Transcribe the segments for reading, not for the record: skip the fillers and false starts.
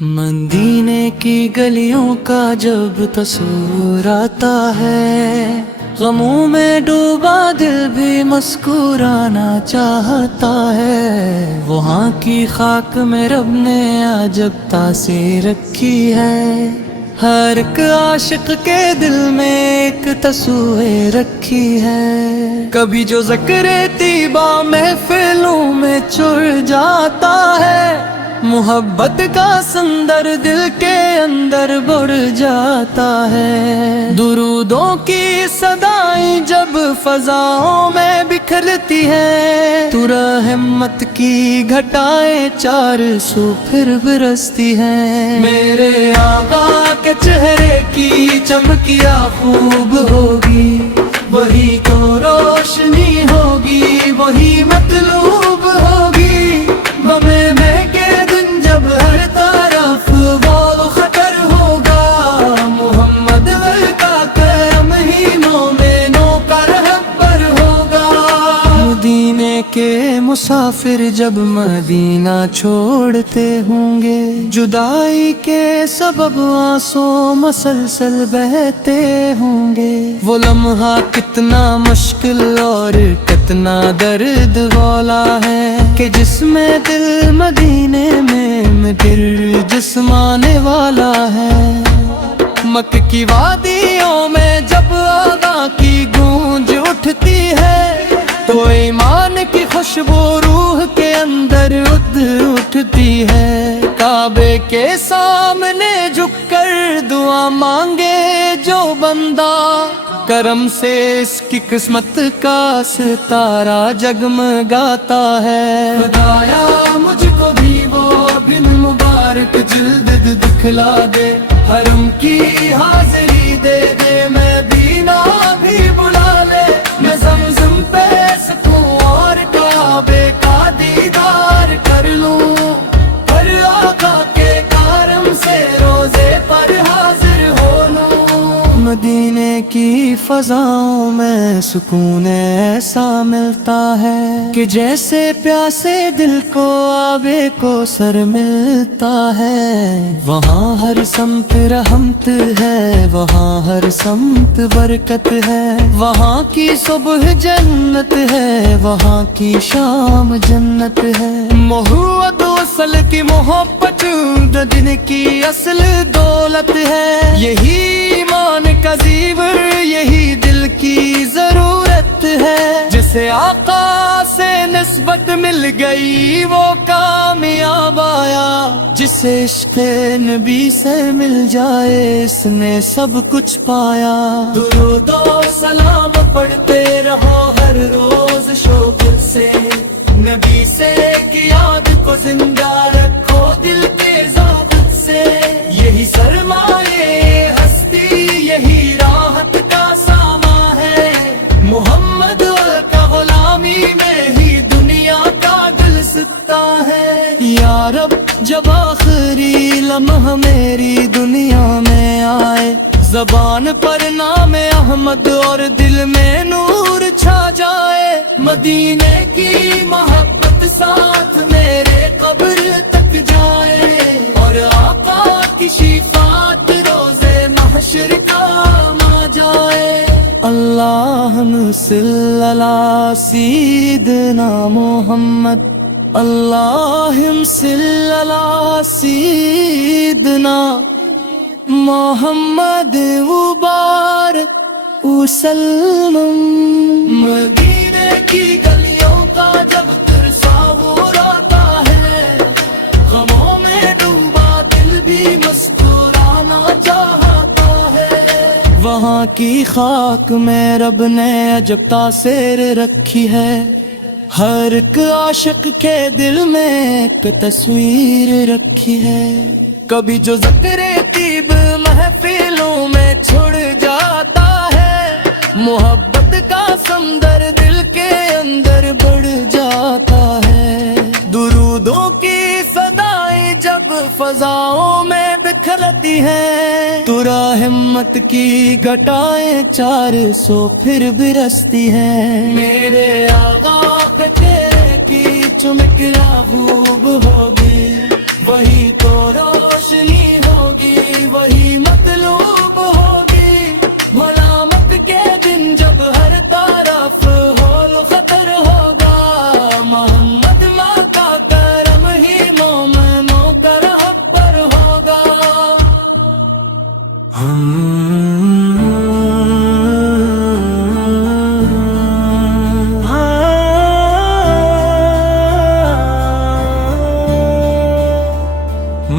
مدینے کی گلیوں کا جب تصور آتا ہے، غموں میں ڈوبا دل بھی مسکرانا چاہتا ہے۔ وہاں کی خاک میں رب نے عجب تاثیر رکھی ہے، ہر ایک عاشق کے دل میں ایک تصویر رکھی ہے۔ کبھی جو ذکر طیبہ محفلوں میں چڑ جاتا ہے، محبت کا سمندر دل کے اندر بڑھ جاتا ہے۔ درودوں کی صدائیں جب فضاؤں میں بکھرتی ہے، تو رحمت کی گھٹائیں چار سو پھر برستی ہیں۔ میرے آقا کے چہرے کی چمکیا خوب ہوگی، وہی تو روشنی ہوگی، وہی مطلوب ہوگی۔ بمیں میں کے دن جب ہر طرف بول خطر ہوگا، محمد کا کرم ہی مومنوں کا رہبر ہوگا۔ مدینے کے مسافر جب مدینہ چھوڑتے ہوں گے، جدائی کے سبب آنسو مسلسل بہتے ہوں گے۔ وہ لمحہ کتنا مشکل اور کتنا درد والا ہے، کہ جس میں دل مدینے میں دل جسمانے والا ہے۔ مکہ کی وادیوں میں جب آذان کی گونج اٹھتی ہے، تو ایمان کی خوشبو روح کے اندر اٹھتی ہے۔ کعبے کے سامنے جھک کر دعا مانگے جو بندہ، کرم سے اس کی قسمت کا ستارہ جگمگاتا ہے۔ خدایا مجھ کو بھی وہ بن مبارک جلد دکھلا دے، حرم کی حاضری دے دے، میں بینا بھی بلا لے، میں زمزم پہ سکوں اور کعبے کا دیدار کر لوں، ہر آقا کے کرم سے روزے پر حاضر ہو لوں۔ مدینے کی فضاؤں میں سکون ایسا ملتا ہے، کہ جیسے پیاسے دل کو آبے کو سر ملتا ہے۔ وہاں ہر سمت رحمت ہے، وہاں ہر سمت برکت ہے، وہاں کی صبح جنت ہے، وہاں کی شام جنت ہے۔ محمد وصل کی محبت دن کی اصل دولت ہے، یہی ایمان کا زیور، یہی دل کی ضرورت ہے۔ جسے آقا سے نسبت مل گئی وہ کامیاب آیا، جسے عشق نبی سے مل جائے اس نے سب کچھ پایا۔ درود و سلام پڑھتے رہو ہر روز شوق سے، نبی سے کی یاد کو زندہ رکھو دل کے ذوق سے۔ یہی سرمایہ ہستی، یہی راحت کا ساما ہے، محمد کا غلامی میں ہی دنیا کا دل سکتا ہے۔ یا رب جب آخری لمحہ میری دنیا میں آئے، زبان پر نام احمد اور دل میں نور چھا جائے، مدینے کی محبت ساتھ میرے قبر تک جائے، اور آقا کی شفاعت روزے محشر کام آ جائے۔ اللہم صلی علی سیدنا محمد، اللہم صلی علی سیدنا محمد وبارک وسلم۔ مدینے کی گلیوں کا جب تصور آتا ہے، غموں میں ڈوبا دل بھی مسکرانا چاہتا ہے۔ وہاں کی خاک میں رب نے عجب تاثیر رکھی ہے، ہر ایک عاشق کے دل میں ایک تصویر رکھی ہے۔ کبھی جو ذکر طیب محفلوں میں چھڑ جاتا ہے، محبت کا سمندر دل کے اندر بڑھ جاتا ہے۔ درودوں کی صدائیں جب فضاؤں میں بکھرتی ہیں، تو رحمت کی گھٹائیں چار سو پھر برستی ہیں۔ میرے آقا کے چہرے کی چمک خوب ہوگی، وہی تو روشنی روشنی ہوگی وہی مطلوب ہوگی، ملامت کے دن جب ہر طرف ہول خطر ہوگا، محمد ماں کا کرم ہی مومنوں کا رہبر ہوگا۔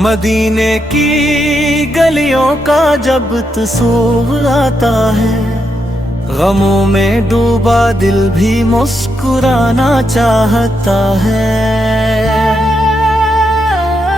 مدینے کی گلیوں کا جب تصور آتا ہے، غموں میں ڈوبا دل بھی مسکرانا چاہتا ہے۔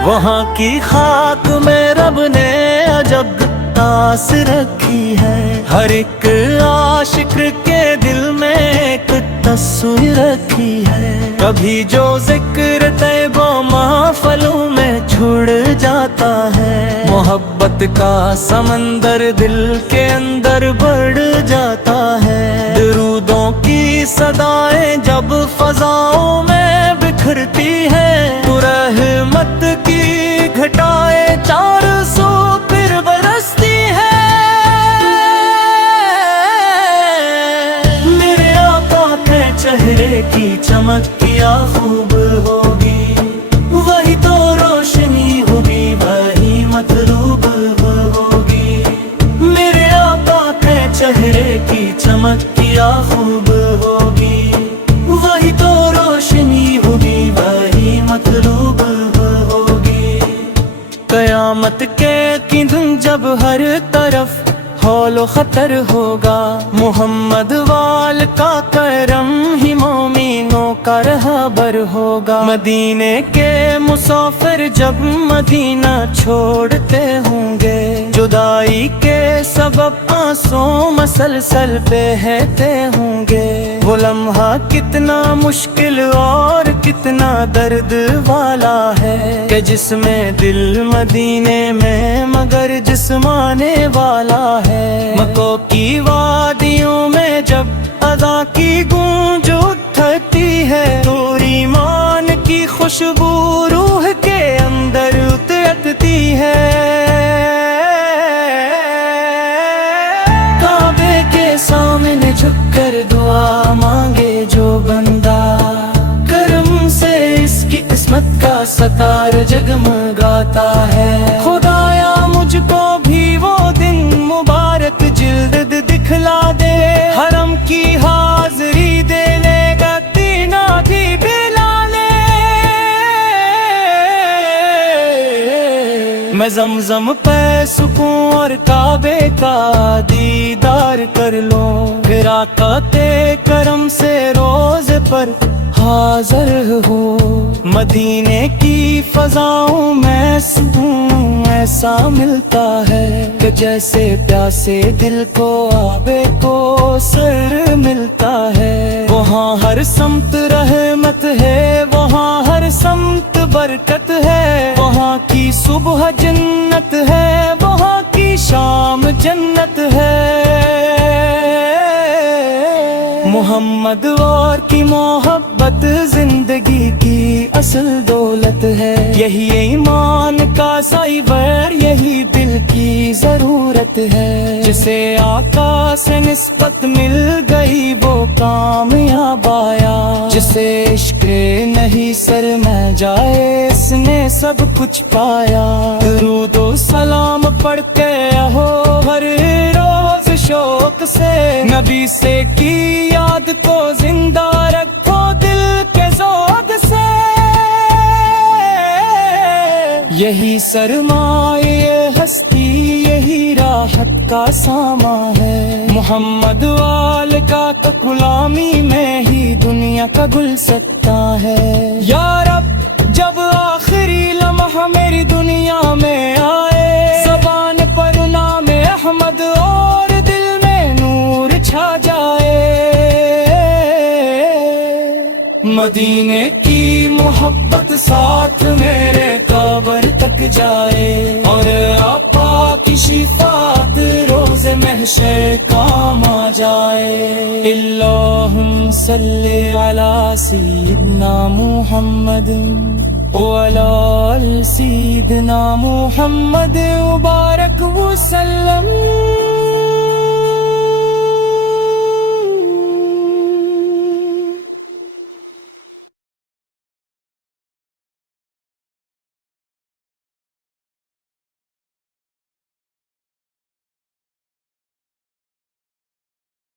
وہاں کی خاک میں رب نے عجب تاث رکھی ہے، ہر ایک عاشق کے دل میں ایک تصویر رکھی ہے۔ کبھی جو ذکر طیبہ محفلوں میں چھڑ جاتا ہے، محبت کا سمندر دل کے اندر بڑھ جاتا ہے۔ درودوں کی صدائیں جب فضاؤں میں بکھرتی ہیں، تو رحمت کی گھٹائیں چار سو پھر برستی ہے۔ میرے آقا کے چہرے کی چمک کیا خوب ہوگی، وہی تو روشنی ہوگی وہی مطلوب ہوگی۔ میرے آقا کے چہرے کی چمک کیا خوب ہوگی، وہی تو روشنی ہوگی وہی مطلوب ہوگی۔ قیامت کے دن جب ہر طرف ہول و خطر ہوگا، محمد وال کا کرم ہی مومنوں کا رہبر ہوگا۔ مدینے کے مسافر جب مدینہ چھوڑتے ہوں گے، جدائی کے سبب آنسوں مسلسل بہتے ہوں گے۔ وہ لمحہ کتنا مشکل اور کتنا درد والا ہے، کہ جس میں دل مدینے میں مگر جسم آنے والا ہے۔ مکوں کی وادیوں میں جب اذاں کی گونج اٹھتی ہے، نور ایمان کی خوشبو روح کے اندر اترتی ہے۔ کعبے کے سامنے جھک کر دعا مانگے جو بندہ، کرم سے اس کی قسمت کا ستار جگمگاتا ہے۔ خدایا مجھ کو بھی وہ دن مبارک جلد دکھلا دے، حرم کی حاضری دے لے گا تینا بھی بلالے۔ میں زمزم پہ سکوں اور کعبے کا دیدار کر لوں، پھر آقا کے کرم سے روز پر حاضر ہو۔ مدینے کی فضاؤں میں سکون ایسا ملتا ہے، کہ جیسے پیاسے دل کو آبے کو سر ملتا ہے۔ وہاں ہر سمت رحمت ہے، وہاں ہر سمت برکت ہے، وہاں کی صبح جنت ہے، وہاں کی شام جنت ہے۔ محمد اور کی محبت زندگی کی اصل دولت ہے، یہی ایمان کا سائبر، یہی دل کی ضرورت ہے۔ جسے آقا سے نسبت مل گئی وہ کامیاب آیا، جسے عشق نہیں سر میں جائے اس نے سب کچھ پایا۔ درود و سلام پڑھ کے ہو ہر روز شوق سے، نبی سے کی یاد کو زندہ رکھو دل کے ذوق سے۔ یہی سرمایہ ہستی، یہی راحت کا سامان ہے، محمد وال کا غلامی میں ہی دنیا کا گل سکتا ہے۔ یا رب جب آخری لمحہ میری دنیا میں آئے، زبان پر نام احمد اور دل میں نور چھا جائے۔ مدینے کی محبت ساتھ میرے قبر تک جائے، اور آقا کی شفاعت روز محشر کام آ جائے۔ اللہم صلی علی سیدنا محمد۔ وعلى آل سيدنا محمد وبارك وسلم.